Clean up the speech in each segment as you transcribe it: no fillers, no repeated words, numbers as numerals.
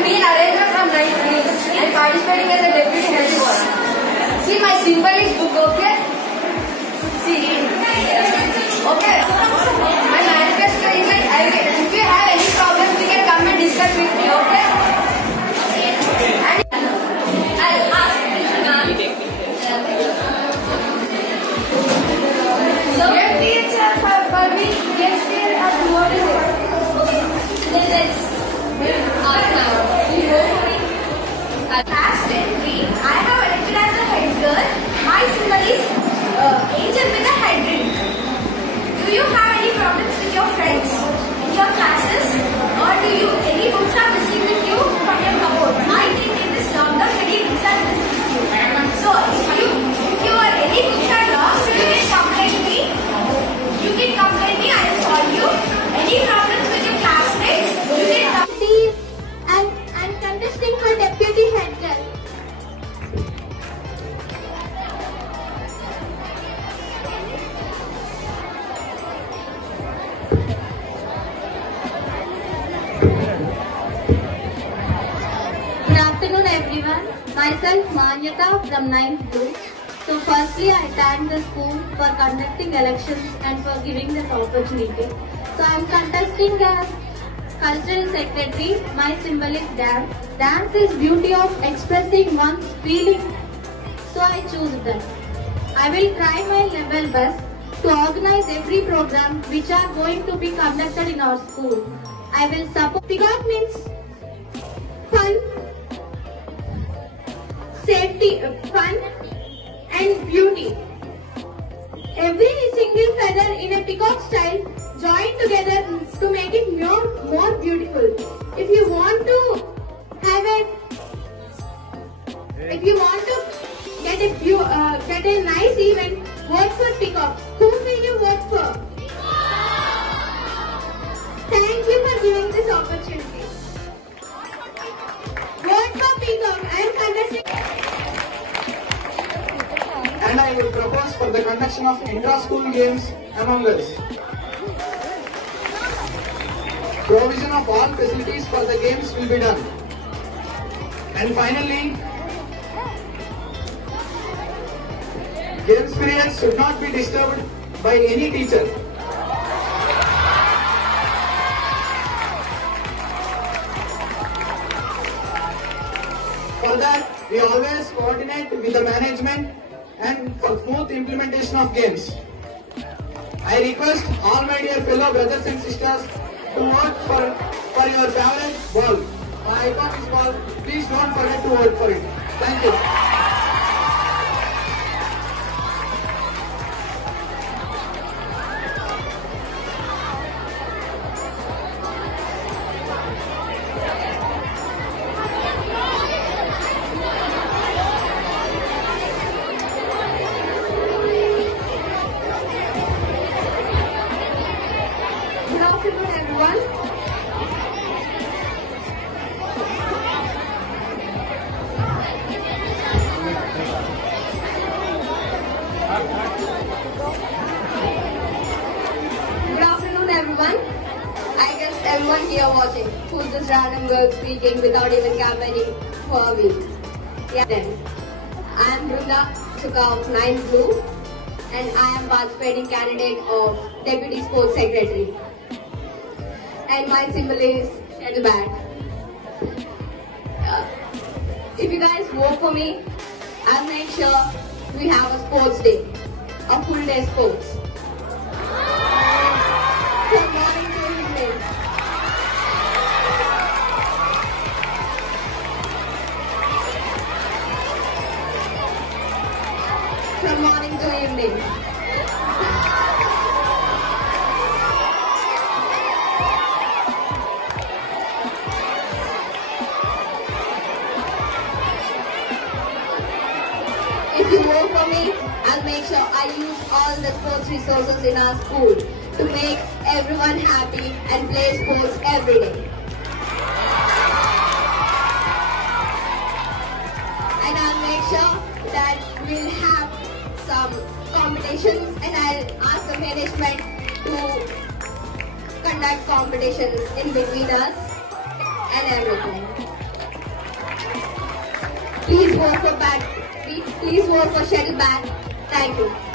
I'm being Narendra from 9th grade and participating as a deputy health worker. See, my symbol is book, okay? See. Okay. My manifesto is like, if you have any problems, you can come and discuss with me, okay? And I'll ask Krishna. So, teacher for me, next year at what is it? Then let's ask now. You go for me. Class 10B, I have elected as a head girl. My symbol is angel with a head ring. Do you have any problems with your friends in your classes? Or do you any books are missing with you from your cupboard? I think in this lockdown many books are missing with you. So if you are any books are lost, you can complain me. You can complain me, I will solve you. Any problems with your classmates, you can complain. I'm contesting for deputy head girl. Good afternoon everyone. Myself Manyata from 9th group. So firstly I thank the school for conducting elections and for giving this opportunity. So I am contesting as Cultural Secretary. My symbol is dance. Dance is beauty of expressing one's feeling. So I choose that. I will try my level best to organize every program which are going to be conducted in our school. I will support. Peacock means fun, safety, fun and beauty. Every single feather in a peacock style join together to make it more beautiful. If you want to get a nice event, vote for peacock. Whom will you vote for? Thank you for giving this opportunity. Vote for peacock. I am contesting. And I will propose for the conduction of intra-school games among us. Provision of all facilities for the games will be done. And finally, games periods should not be disturbed by any teacher. For that, we always coordinate with the management and for smooth implementation of games. I request all my dear fellow brothers and sisters to vote for your favorite ball. My icon is ball. Please don't forget to vote for it. Thank you. Good afternoon everyone. Good afternoon everyone. I guess everyone here watching. Who's this random girl speaking without even campaigning for me? Yeah then. I am Brunda Chuka of 9th Blue and I am participating candidate of Deputy Sports Secretary. And my symbol is shuttle bat. If you guys vote for me, I'll make sure we have a sports day, a full day sports. From morning to evening. From morning to evening. If you vote for me, I'll make sure I use all the sports resources in our school to make everyone happy and play sports every day. And I'll make sure that we'll have some competitions and I'll ask the management to conduct competitions in between us and everything. Please vote for back. Please vote for Shell back. Thank you.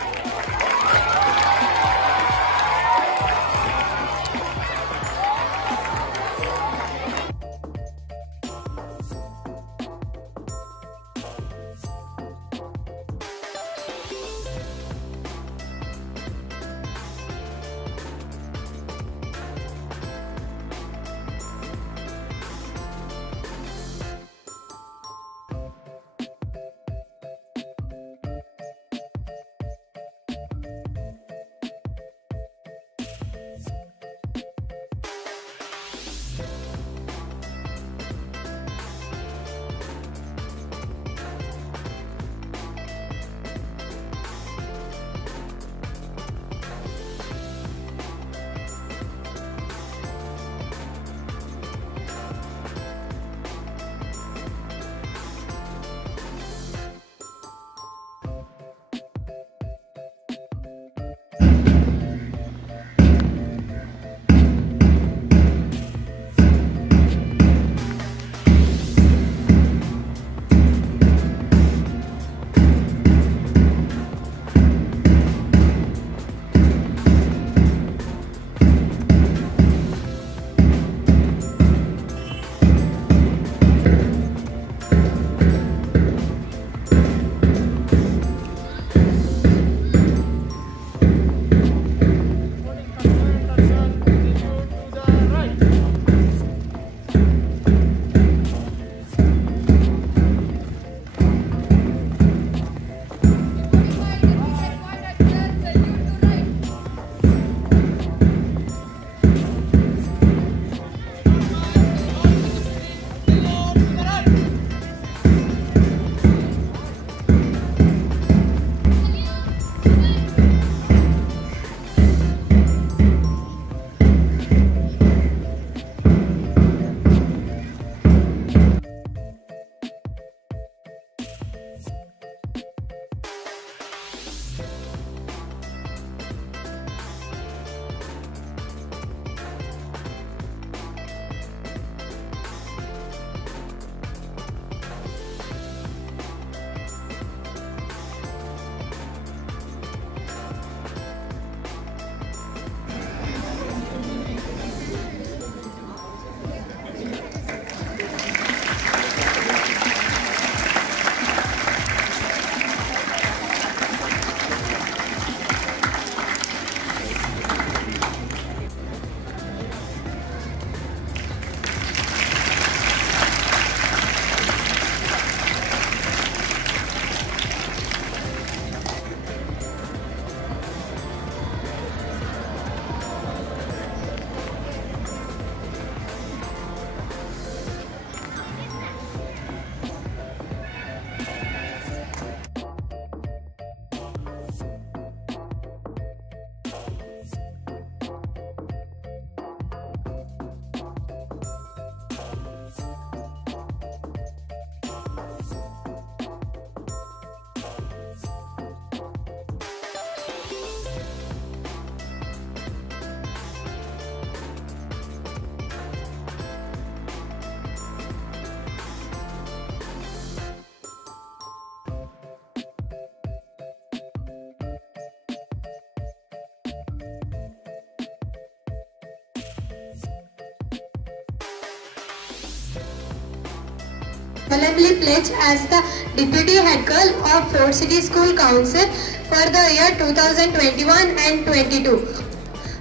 solemnly pledge as the Deputy Head Girl of Fort City School Council for the year 2021 and 22.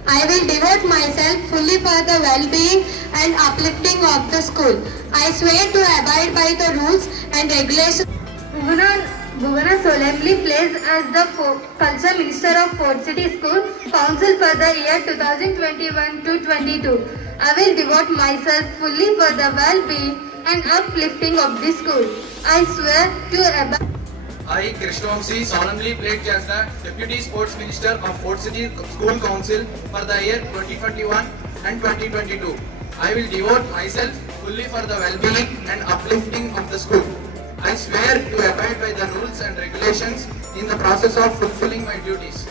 I will devote myself fully for the well-being and uplifting of the school. I swear to abide by the rules and regulations. Bhuvana solemnly pledges as the Culture Minister of Fort City School Council for the year 2021 to 22. I will devote myself fully for the well-being and uplifting of the school. I swear to abide. I, Krishnamsi, solemnly pledge as the Deputy Sports Minister of Fort City School Council for the year 2021 and 2022. I will devote myself fully for the well-being and uplifting of the school. I swear to abide by the rules and regulations in the process of fulfilling my duties.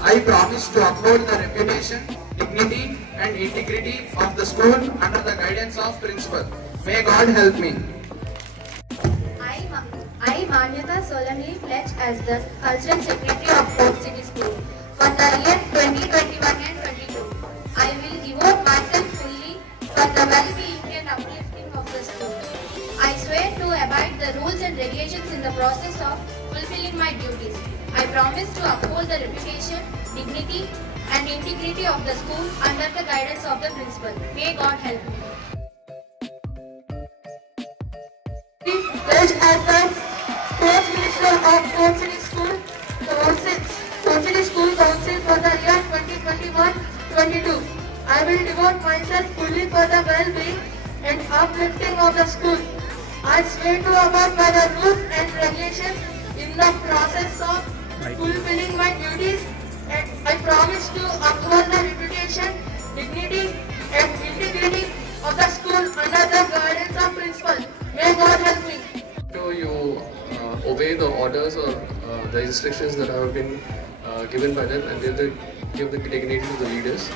I promise to uphold the reputation, dignity and integrity of the school under the guidance of principal. May God help me. I, I, Manyata, solemnly pledge as the Cultural Secretary of Fort City School for the year 2021 and 22. I will devote myself fully for the well-being and uplifting of the school. I swear to abide the rules and regulations in the process of fulfilling my duties. I promise to uphold the reputation, dignity and integrity of the school under the guidance of the principal. May God help me. Pledge as the Sports Minister of Fort City School Council for the year 2021-22. I will devote myself fully for the well-being and uplifting of the school. I swear to abide by the rules and regulations in the process of fulfilling my duties, and I promise to uphold the reputation, dignity and integrity of the school under the guidance of principal. May God help me. So you obey the orders or the instructions that have been given by them, and they give the dignity to the leaders.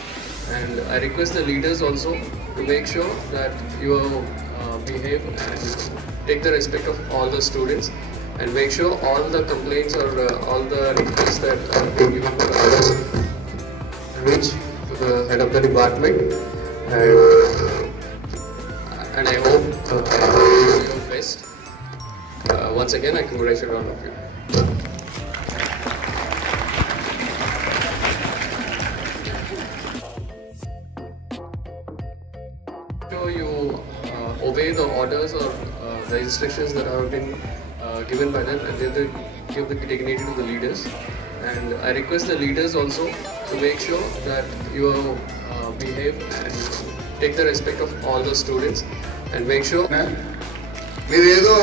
And I request the leaders also to make sure that you behave and take the respect of all the students, and make sure all the complaints or all the requests that are being given to the others reach to the head of the department. And I hope you do your best. Once again, I congratulate all of you. So you obey the orders or the instructions that have been given by them, and they give the dignity to the leaders. And I request the leaders also to make sure that you behave and take the respect of all the students, and make sure. మీరు ఏదో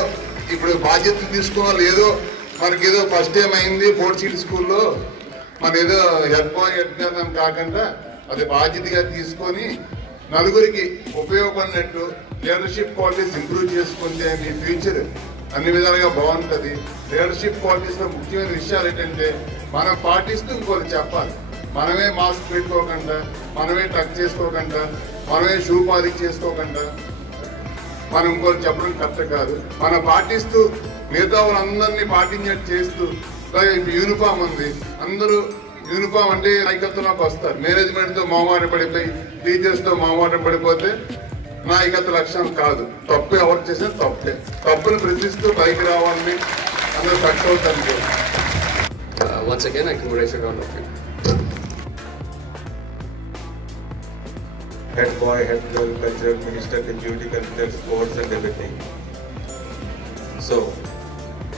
ఇప్పుడు బాధ్యత తీసుకోవాలి, ఏదో మనకేదో first time అయింది fourth city స్కూల్లో మన ఏదో హెడ్ బాయ్ హెడ్ గర్ల్ కాకుండా అది బాధ్యతగా తీసుకొని నలుగురికి ఉపయోగపడినట్టు లీడర్షిప్ క్వాలిటీస్ ఇంప్రూవ్ చేసుకుంటే మీ ఫ్యూచర్ అన్ని విధాలుగా బాగుంటుంది. లీడర్షిప్ క్వాలిటీస్లో ముఖ్యమైన విషయాలు ఏంటంటే మనం పాటిస్తూ ఇంకోటి చెప్పాలి. మనమే మాస్క్ పెట్టుకోకుండా, మనమే టచ్ చేసుకోకుండా, మనమే షూ పాలిష్ చేసుకోకుండా మనం ఇంకోటి చెప్పడం కరెక్ట్ కాదు. మనం పాటిస్తూ మిగతా వాళ్ళందరినీ పాటించేట్టు చేస్తూ, యూనిఫామ్ ఉంది, అందరూ యూనిఫామ్ అంటే నాయకత్వంలోకి వస్తారు. మేనేజ్మెంట్తో మొహమాట పడిపోయి, టీచర్స్తో మొహమాట పడిపోతే నాయకత్వ లక్ష్యం కాదు. తప్పు ఎవరు చేసినా తప్పే. తప్పును ప్రశ్నిస్తూ పైకి రావాలని అందరూ సక్సెస్ అవుతారు. Once again, I congratulate all of you. Head boy, head girl, cultural minister, duty, cultural sports and everything. So,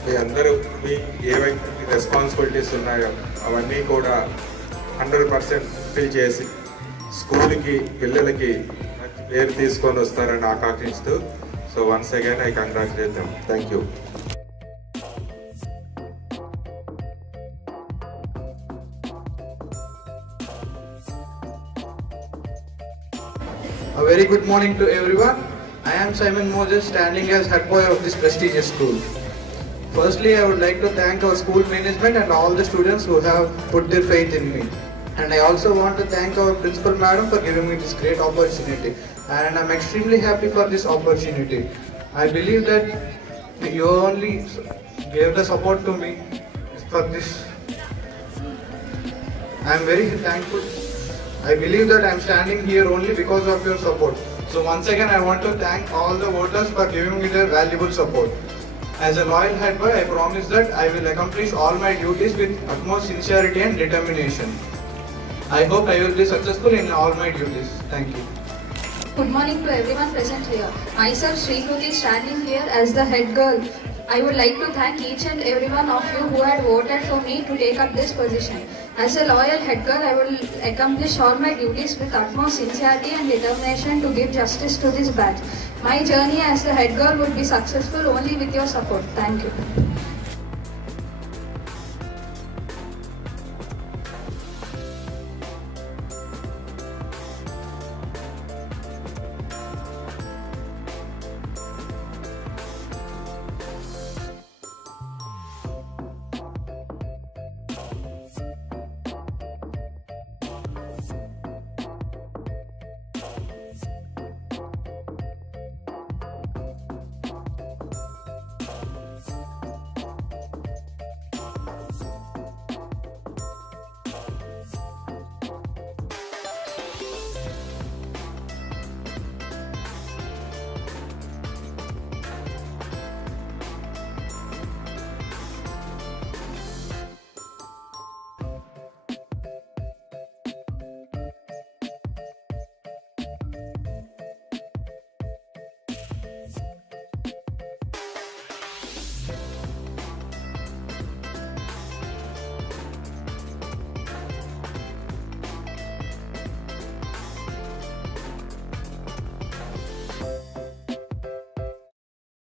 మీ అందరూ మీ ఏవైతే రెస్పాన్సిబిలిటీస్ ఉన్నాయో అవన్నీ కూడా 100% ఫిల్ చేసి స్కూల్కి పిల్లలకి పేరు తీసుకొని వస్తారని ఆకాంక్షిస్తూ, so once again I congratulate them. Thank you. A very good morning to everyone. I am Simon Moses, standing as head boy of this prestigious school. Firstly, I would like to thank our school management and all the students who have put their faith in me. And I also want to thank our principal madam for giving me this great opportunity. And I'm extremely happy for this opportunity. I believe that you only gave the support to me for this. I'm very thankful. I believe that I'm standing here only because of your support. So once again, I want to thank all the voters for giving me their valuable support. As a loyal head boy, I promise that I will accomplish all my duties with utmost sincerity and determination. I hope I will be successful in all my duties. Thank you. Good morning to everyone present here. Myself Srikruti, standing here as the head girl. I would like to thank each and every one of you who had voted for me to take up this position. As a loyal head girl, I will accomplish all my duties with utmost sincerity and determination to give justice to this batch. My journey as the head girl would be successful only with your support. Thank you.